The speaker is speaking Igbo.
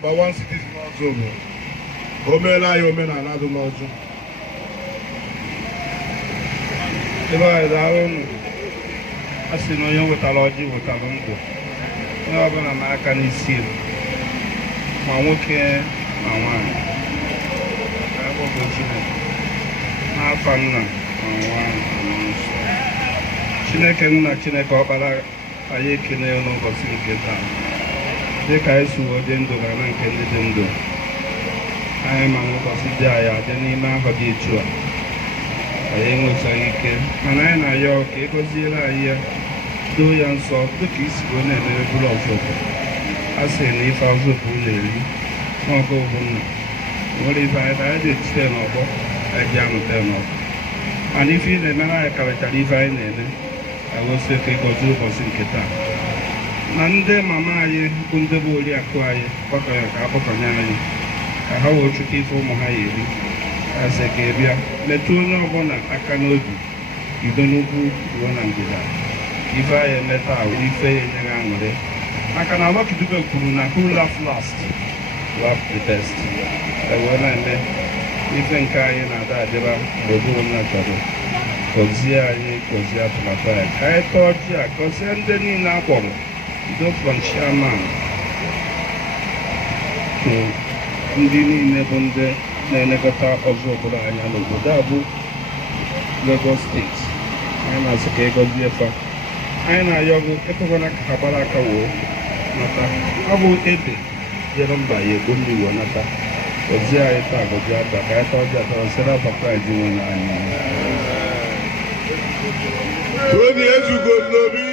mba 1 citizen ọzọ bụ o meela anyị omenala dị n'ọjụ ebe anyị daalụ unu a sị na onye wetara ọjị wetara ndụ onye ọbụla ma aka n'isi ma nwoke ma nwaanyị ka agbọgo Chineke n'afa Nna na Nwa na Mmụọ Nsọ. Chineke nna Chineke ọkpara anyị ekene n'ụbọchị nke taa dịka anyị si wee dị ndụ na nke ndị dị ndụ anyị ma n'ụbọchị dị anyị adị n'ime afọ dị etu a anyị enwechaghị ike mana anyị na-ayọ ka e gọziere anyị ya doo ya nsọ dịka isi wee na-emere bụrụ ọzọbụ a sị na ife azụbụ na-eri n'ọgụ ụbụnna nwere ife anyị anyị dị-etite n'ọgbọ anyị ji amụta n'ọgbọ mana ife ị na-emere anyị karịchara ife anyị na-eme agosi ka ịgọzi ụbọchị nke taa na ndị mama anyị bụ ndị bụ oriakụ anyị gbakọrọ ka akpọkọnye anyị ka ha wee chụta ife ụmụ ha ya eri asị ka ị bịa metụ onye ọbụla aka n'obi bido n'ugwu ruo na ndịda ife anyị eme taa wụ ife ya enyeghị aṅụrị maka na Lucky kwuru na who laugh last laugh the best ewee na-eme ife nke anyị na-ada adịba gburugburu nna chọrọ gọzie anyị gọzie atụmatụ anyị ka anyị tọọ ji a gọzie ndị niile a kpọrọ bido from chairman to ndị niile bụ ndị na-elekọta ọzọ obodo anya n'obodo a bụ Lagos steeti anyị na-asị ka ịgọzie fa anyị na-ayọ gị ekwekwana ka ha gbara aka woo nata ọ bụ ede jere mba ya egbo ndị wee nata gọzie anyị taa gọzie ata ka anyị tọọ ji atọrọ sịra papa anyị dị nwe n'anya onye ezugo n'obi